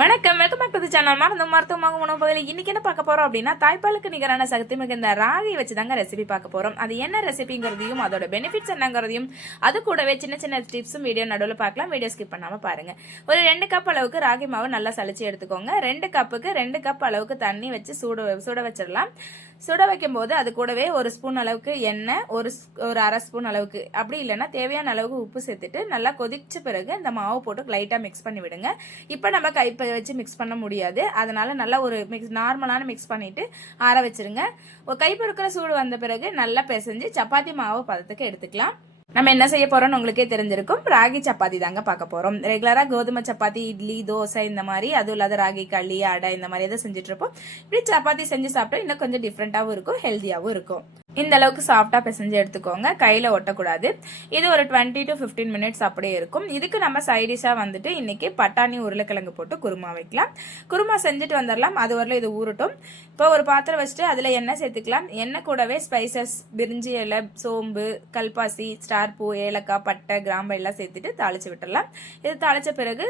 வணக்கம், welcome back to the channel. மருத்துவமாக உணவு பகுதியில் இன்னைக்கு என்ன பார்க்க போறோம் அப்படின்னா, தாய்ப்பாலுக்கு நிகரான சக்தி மிகுந்த ராகி வச்சு தாங்க ரெசிபி பார்க்க போறோம். அது என்ன ரெசிபிங்கிறதையும் அதோட பெனிஃபிட்ஸ் என்னங்கிறதையும் அது கூடவே சின்ன சின்ன டிப்ஸும் வீடியோ நடுவில் பார்க்கலாம். வீடியோ ஸ்கிப் பண்ணாம பாருங்க. ஒரு 2 கப் அளவுக்கு ராகி மாவு நல்லா சளிச்சு எடுத்துக்கோங்க. 2 கப்புக்கு 2 கப் அளவுக்கு தண்ணி வச்சு சுட வச்சிடலாம். சுட வைக்கும் போது அது கூடவே ஒரு ஸ்பூன் அளவுக்கு எண்ணெய், ஒரு அரை ஸ்பூன் அளவுக்கு, அப்படி இல்லைன்னா தேவையான அளவுக்கு உப்பு சேர்த்துட்டு நல்லா கொதிச்ச பிறகு இந்த மாவு போட்டு லைட்டாக மிக்ஸ் பண்ணி விடுங்க. இப்போ நம்ம வச்சு மிக்ஸ் பண்ண முடியாது, அதனால நல்லா ஒரு நார்மலான மிக்ஸ் பண்ணிட்டு ஆற வச்சிருங்க. ஒரு கைப்பொறுக்கிற சூடு வந்த பிறகு நல்லா பிசைஞ்சு சப்பாத்தி மாவு பதத்துக்கு எடுத்துக்கலாம். நம்ம என்ன செய்ய போறோம்னு உங்களுக்கே தெரிஞ்சிருக்கும். ராகி சப்பாத்தி தாங்க பார்க்க போறோம். ரெகுலரா கோதுமை சப்பாத்தி, இட்லி, தோசை இந்த மாதிரி, அதுவும் இல்லாத ராகி களி, அடை இந்த மாதிரி எதாவது செஞ்சுட்டு இருப்போம். இப்படி சப்பாத்தி செஞ்சு சாப்பிட்டா இன்னும் கொஞ்சம் டிஃப்ரெண்டாவும் இருக்கும், ஹெல்த்தியாவும் இருக்கும். இந்த அளவுக்கு சாஃப்டா பிசைஞ்சு எடுத்துக்கோங்க, கையில ஒட்டக்கூடாது. இது ஒரு 20 to 15 மினிட்ஸ் அப்படியே இருக்கும். இதுக்கு நம்ம சைடிஷா வந்துட்டு இன்னைக்கு பட்டாணி உருளைக்கிழங்கு போட்டு குருமா வைக்கலாம். குருமா செஞ்சுட்டு வந்துடலாம். அது வரல இது ஊறட்டும். இப்போ ஒரு பாத்திரம் வச்சுட்டு அதுல எண்ணெய் சேர்த்துக்கலாம். எண்ணெய் கூடவே ஸ்பைசஸ், பிரிஞ்சி இலை, சோம்பு, கல்பாசி, ஸ்டார் பூ, ஏலக்காய், பட்டை, கிராம்பு எல்லாம் சேர்த்துட்டு தாளிச்சு விட்டுடலாம். இது தாளிச்ச பிறகு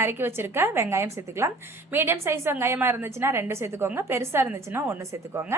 நறுக்கி வச்சிருக்க வெங்காயம் சேர்த்துக்கலாம். மீடியம் சைஸ் வெங்காயமா இருந்துச்சுன்னா 2 சேர்த்துக்கோங்க, பெருசா இருந்துச்சுன்னா 1 சேர்த்துக்கோங்க.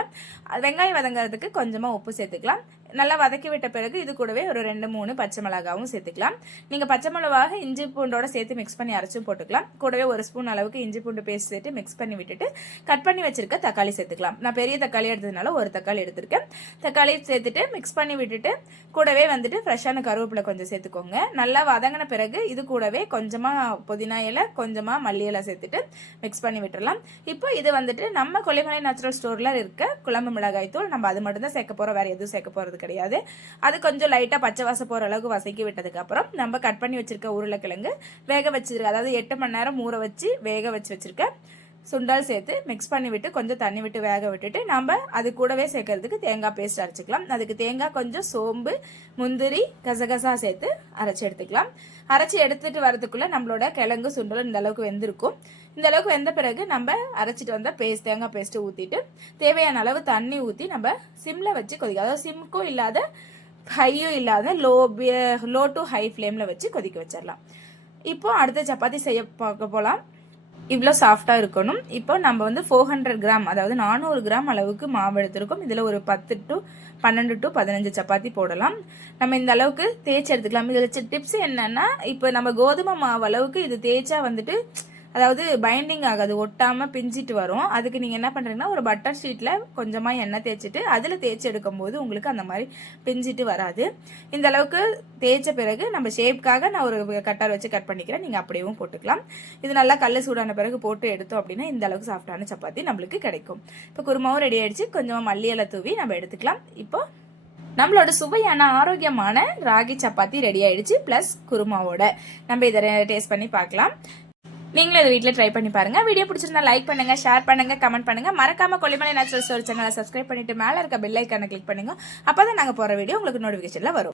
வெங்காயம் வதங்கிறதுக்கு கொஞ்சமா உப்பு சேர்த்துக்கலாம். நல்லா வதக்கி விட்ட பிறகு இது கூடவே ஒரு 2-3 பச்சை மிளகாவும் சேர்த்துக்கலாம். நீங்க பச்சை மிளகாக இஞ்சி பூண்டோட சேர்த்து மிக்ஸ் பண்ணி அரைச்சும் போட்டுக்கலாம். கூடவே ஒரு ஸ்பூன் அளவுக்கு இஞ்சி பூண்டு பேஸ்ட் சேர்த்து மிக்ஸ் பண்ணி விட்டுட்டு கட் பண்ணி வச்சிருக்க தக்காளி சேர்த்துக்கலாம். நான் பெரிய தக்காளி எடுத்ததுனால ஒரு தக்காளி எடுத்திருக்கேன். தக்காளி சேர்த்துட்டு மிக்ஸ் பண்ணி விட்டுட்டு கூடவே வந்துட்டு ஃப்ரெஷ்ஷான கருவேப்பிலை கொஞ்சம் சேர்த்துக்கோங்க. நல்லா வதங்கின பிறகு இது கூடவே கொஞ்சமா புதினா இலை, கொஞ்சமா மல்லி இலை சேர்த்துட்டு மிக்ஸ் பண்ணி விட்டுறலாம். இப்போ இது வந்துட்டு நம்ம கொல்லிமலை நேச்சுரல் ஸ்டோர்ல இருக்க குழம்பு மிளகாய் தூள். நம்ம அது மட்டும் தான் சேர்க்க போறோம், வேற எதுவும் சேர்க்க போறது கிடையாது. அது கொஞ்சம் லைட்டா பச்சை வாசம் போற அளவுக்கு வதக்கி விட்டதுக்கு அப்புறம் நம்ம கட் பண்ணி வச்சிருக்க உருளைக்கிழங்கு வேக வச்சிருக்க, அதாவது 8 மணி நேரம் ஊற வச்சு வேக வச்சிருக்க சுண்டல் சேர்த்து மிக்ஸ் பண்ணி விட்டு கொஞ்சம் தண்ணி விட்டு வேக விட்டுட்டு நம்ம அது கூடவே சேர்க்கறதுக்கு தேங்காய் பேஸ்ட் அரைச்சிக்கலாம். அதுக்கு தேங்காய், கொஞ்சம் சோம்பு, முந்திரி, கசகசா சேர்த்து அரைச்சி எடுத்துக்கலாம். அரைச்சி எடுத்துட்டு வரதுக்குள்ள நம்மளோட கிழங்கு சுண்டல் இந்த அளவுக்கு வெந்திருக்கும். இந்த அளவுக்கு வெந்த பிறகு நம்ம அரைச்சிட்டு வந்த தேங்காய் பேஸ்ட்டு ஊற்றிட்டு தேவையான அளவு தண்ணி ஊற்றி நம்ம சிம்ல வச்சு கொதிக்க, அதாவது சிம்க்கும் இல்லாத ஹையும் இல்லாத லோ டு ஹை ஃப்ளேம்ல வச்சு கொதிக்க வச்சிடலாம். இப்போ அடுத்த சப்பாத்தி செய்ய பார்க்க போகலாம். இவ்வளோ சாஃப்டாக இருக்கணும். இப்போ நம்ம வந்து 400 கிராம், அதாவது 400 கிராம் அளவுக்கு மாவு எடுத்திருக்கோம். இதில் ஒரு 12 to 15 சப்பாத்தி போடலாம். நம்ம இந்த அளவுக்கு தேய்ச்சி எடுத்துக்கலாம். இதில் டிப்ஸ் என்னன்னா, இப்போ நம்ம கோதுமை மாவு அளவுக்கு இது தேய்ச்சா வந்துட்டு, அதாவது பைண்டிங் ஆகாது, ஒட்டாம பிஞ்சிட்டு வரும். அதுக்கு நீங்க என்ன பண்றீங்கன்னா, ஒரு பட்டர் ஷீட்ல கொஞ்சமா எண்ணெய் தேய்ச்சிட்டு அதுல தேய்ச்சி எடுக்கும் போது உங்களுக்கு அந்த மாதிரி பிஞ்சிட்டு வராது. இந்த அளவுக்கு தேய்ச்ச பிறகு நம்ம ஷேப்காக நான் ஒரு கட்டர் வச்சு கட் பண்ணிக்கிறேன், நீங்க அப்படியும் போட்டுக்கலாம். இது நல்லா கல்லு சூடான பிறகு போட்டு எடுத்தோம் அப்படின்னா இந்த அளவுக்கு சாஃப்டான சப்பாத்தி நம்மளுக்கு கிடைக்கும். இப்போ குருமாவும் ரெடி ஆயிடுச்சு. கொஞ்சமா மல்லி இலை தூவி நம்ம எடுத்துக்கலாம். இப்போ நம்மளோட சுவையான ஆரோக்கியமான ராகி சப்பாத்தி ரெடி ஆயிடுச்சு, பிளஸ் குருமாவோட. நம்ம இதை டேஸ்ட் பண்ணி பார்க்கலாம். நீங்களும் இதை வீட்டில் ட்ரை பண்ணி பாருங்க. வீடியோ பிடிச்சிருந்தா லைக் பண்ணுங்க, ஷேர் பண்ணுங்க, கமெண்ட் பண்ணுங்க. மறக்காம கொல்லிமலை நேச்சுரல் ஸ்டோர் சேனலை சப்ஸ்கிரைப் பண்ணிட்டு மேல இருக்க பெல் ஐக்கானை கிளிக் பண்ணுங்க. அப்பதான் நாங்க போற வீடியோ உங்களுக்கு நோட்டிபிகேஷன்ல வரும்.